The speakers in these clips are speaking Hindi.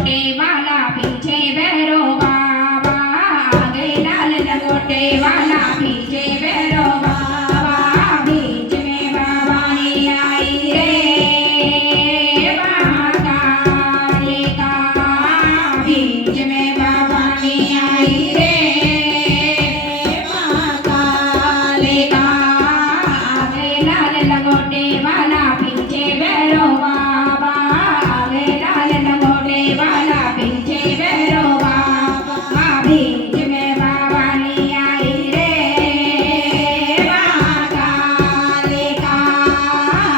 लंगोटे वाला पीछे भैरो बाबा, आगे लाल लंगोटे वाला पीछे भैरो बाबा, बीच में भवानी आई रे महाकाली का, बीच में भवानी आई रे महाकाली का, आगे लाल लंगोटे वाला पीछे भैरो बाबा, आगे लाल लंगोटे वाला पीछे भैरो बाबा, बीच में भवानी आई रे महाकाली का,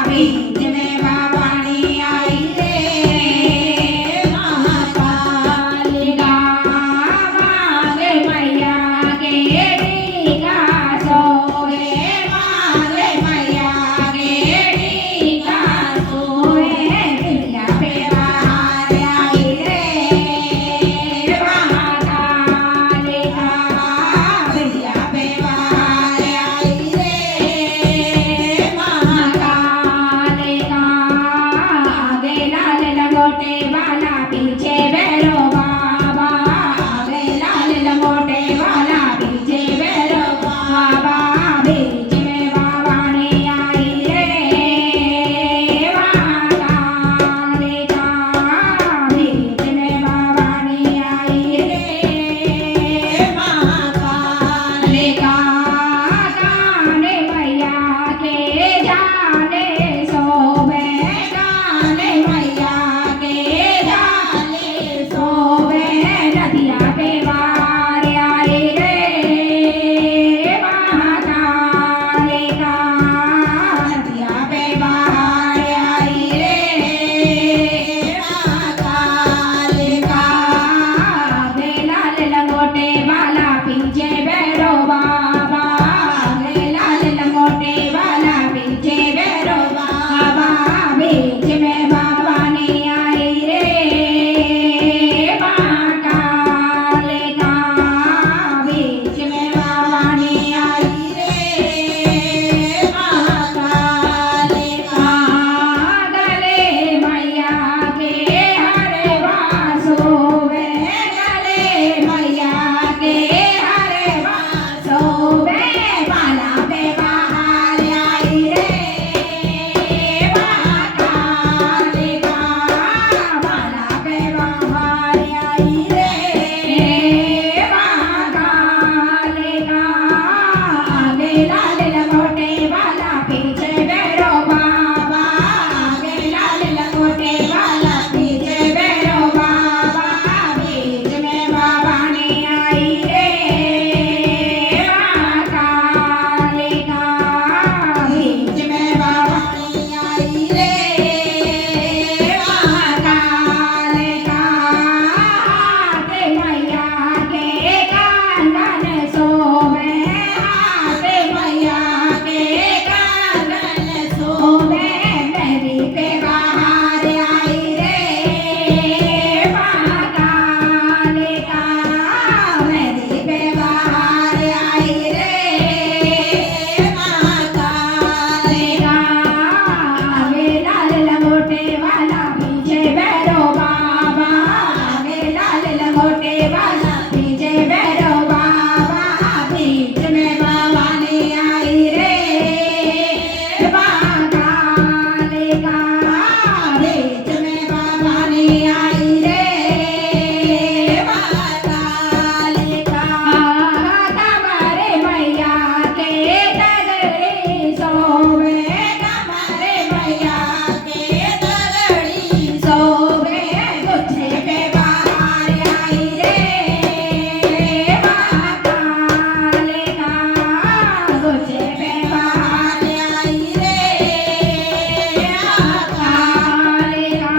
बीच में भवानी आई रे महाकाली का, मांगे मैया के टीका सोए, मांगे मैया के टीका सोए, बिटिया पे बाहर आई रे महाकाली का, बिटिया पे बाहर आई रे महाकाली का, आगे लाल लंगोटे वाला पीछे भैरो बाबा, आगे लाल लंगोटे वाला पीछे भैरो बाबा, बीच में भवानी आई रे महाकाली का, बीच में भवानी आई रे महाकाली का, गाने मैया के जाने सोवे, गाने मैया के जाने सोवे, नदिया पे बाहर आई रे महाकाली का, नदिया पे बाहर आई रे महाकाली का, आगे लाल लंगोटे वाला पीछे भैरो बाबा, आगे लाल लंगोटे वाला पीछे भैरो बाबा, बीच में भवानी आई रे महाकाली का, बीच में भवानी आई रे महाकाली का, गले मैया के हरे वासोवे, गले मैया के हरे वासोवे, माला पे बाहर आई रे महाकाली का, माला पे बाहर आई रे महाकाली का, आगे लाल लंगोटे वाला पीछे भैरो बाबा, आगे लाल लंगोटे वाला पीछे भैरो बाबा, बीच में भवानी आई रे महाकाली का, बीच में भवानी आई रे महाकाली का, आते मैया के कांगन सोवे, आते मैया के कांगन सोवे, मेरी पे बाहर आई रे महाकाली का, मेरी पे बाहर आई रे महाकाली का, आगे लाल लंगोटे वाला पीछे भैरो बाबा, आगे लाल लंगोटे वाला पीछे भैरो बाबा, बीच में भवानी आई रे महाकाली का, बीच में भवानी आई रे महाकाली का, कमरे मैया के दगड़ी सोवे, कमरे मैया के दगड़ी सोवे, गुच्छे पे बाहर आई रे महाकाली का, गुच्छे पे बाहर आई रे महाकाली का,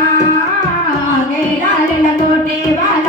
आगे लाल लंगोटे वाला